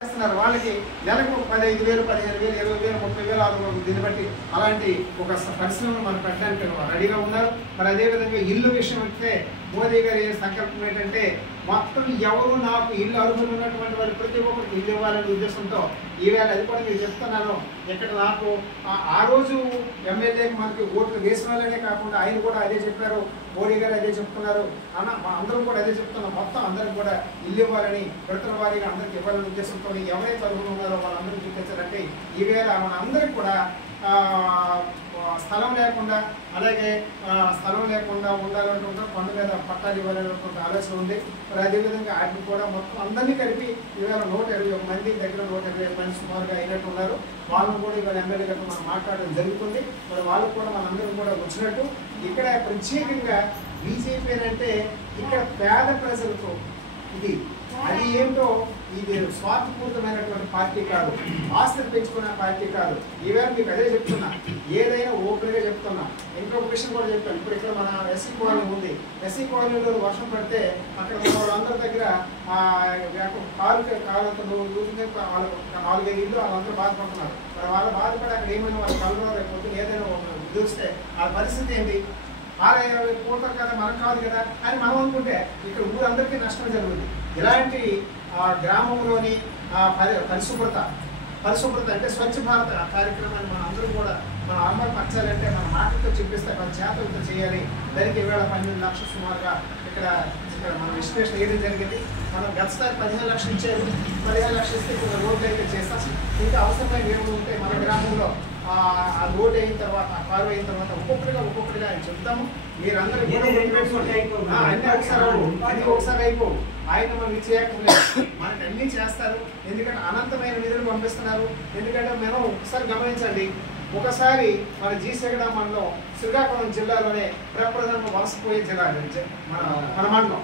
వాళ్ళకి నెలకు 15,000, 15,000, 20,000, 30,000 ఆదాయం దీన్ని బట్టి అలాంటి ఒక పరిశ్రమను మనం పెట్టడానికి రెడీగా ఉన్నారు. మరి అదేవిధంగా ఇల్లు విషయం అంటే మోదీ గారి సంకల్పం ఏంటంటే మొత్తం ఎవరు నాకు ఇల్లు అర్హులు ఉన్నటువంటి వాళ్ళు ప్రతి ఒక్కరికి ఇల్లు ఇవ్వాలనే ఉద్దేశంతో ఈవేళ అది కూడా నేను చెప్తున్నాను. ఇక్కడ నాకు ఆ రోజు ఎమ్మెల్యేకి మనకి ఓట్లు వేసిన వాళ్ళనే కాకుండా ఆయన కూడా అదే చెప్పారు, మోడీ గారు అదే చెప్తున్నారు అన్న, అందరం కూడా అదే చెప్తున్నాం. మొత్తం అందరికి కూడా ఇల్లు ఇవ్వాలని విడతల వారీగా అందరికి ఇవ్వాలనే ఉద్దేశంతో ఎవరైతే అర్హులు ఉన్నారో వాళ్ళందరూ గుర్తించారంటే ఈవేళ మన అందరికి కూడా స్థలం లేకుండా అలాగే స్థలం లేకుండా ఉండాలనుకుంటే కొండ మీద పట్టాలు ఇవ్వాలనేటువంటి ఆలోచన ఉంది. మరి అదేవిధంగా వాటిని కూడా మొత్తం అందరినీ కలిపి ఈవేళ 121 మంది దగ్గర 125 మంది సుమారుగా అయినట్టు ఉన్నారు. వాళ్ళని కూడా ఇవాళ ఎమ్మెల్యే గారితో మనం మాట్లాడడం జరుగుతుంది. మరి వాళ్ళకు కూడా మనందరం కూడా వచ్చినట్టు ఇక్కడ ప్రత్యేకంగా బీజేపీ అంటే ఇక్కడ పేద ప్రజలకు ఇది అది ఏంటో ఇది స్వార్థపూరితమైనటువంటి పార్టీ కాదు, ఆస్తులు పెంచుకున్న పార్టీ కాదు. ఈవేళ మీకు అదే చెప్తున్నా, ఏదైనా ఓపెన్గా చెప్తున్నా. ఇంకొక విషయం కూడా చెప్పాను. ఇప్పుడు ఇక్కడ మన ఎస్సీ కాలనీ ఉంది. ఎస్సీ కాలనీలో వర్షం పడితే అక్కడ వాళ్ళందరి దగ్గర కాలుతో 4-5 ఇల్లు వాళ్ళందరూ బాధపడుతున్నారు. మరి వాళ్ళ బాధపడి అక్కడ ఏమైనా వాళ్ళ కలరో రేపు పొద్దున ఏదైనా చూస్తే ఆ పరిస్థితి ఏంటి? 6-50 కోట్ల కదా మనం కాదు కదా అని మనం అనుకుంటే ఇక్కడ ఊరందరికీ నష్టం జరుగుతుంది. ఇలాంటి గ్రామంలోని పరిశుభ్రత అంటే స్వచ్ఛ భారత్ కార్యక్రమాన్ని మనం అందరూ కూడా మనం అమలుపరచాలంటే మన మాటలతో చెప్పిస్తే మన చేతులతో చేయాలి. దానికి ఈవేళ 12 లక్షలు సుమారుగా ఇక్కడ మనం విశ్లేషణ వేయడం జరిగింది. మనం గతసారి 15 లక్షలు ఇచ్చారు. 15 లక్షలు ఇస్తే కొన్ని రోడ్లు అయితే చేస్తాం. ఇంకా అవసరమైన ఏమి ఉంటే మన గ్రామంలో ఆ రోడ్ అయిన తర్వాత ఆ కారు అయిన తర్వాత ఒక్కొక్కటిగా ఆయన చెప్తాము. మీరందరూ అన్ని ఒకసారి అయిపో ఆయన మనం చేయకపోలేదు, మనకు అన్నీ చేస్తారు. ఎందుకంటే అనంతమైన నిధులు పంపిస్తున్నారు. ఎందుకంటే మనం ఒకసారి గమనించండి, ఒకసారి మన జీసగడ మండలం శ్రీకాకుళం జిల్లాలోనే ప్రప్రథమ వలసపోయే జిల్లా మన మండలం.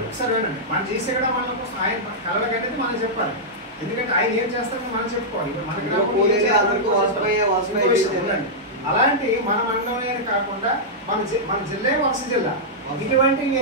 ఒకసారి వినండి, మన జీసగడ మండలం కోసం ఆయన కలవగట్టేది మనం చెప్పాలి. ఎందుకంటే ఆయన ఏం చేస్తారో మనం చెప్పుకోవాలి. మన అలాంటి మన మండలంలోనే కాకుండా మన జిల్లా వలస జిల్లా ఇటువంటి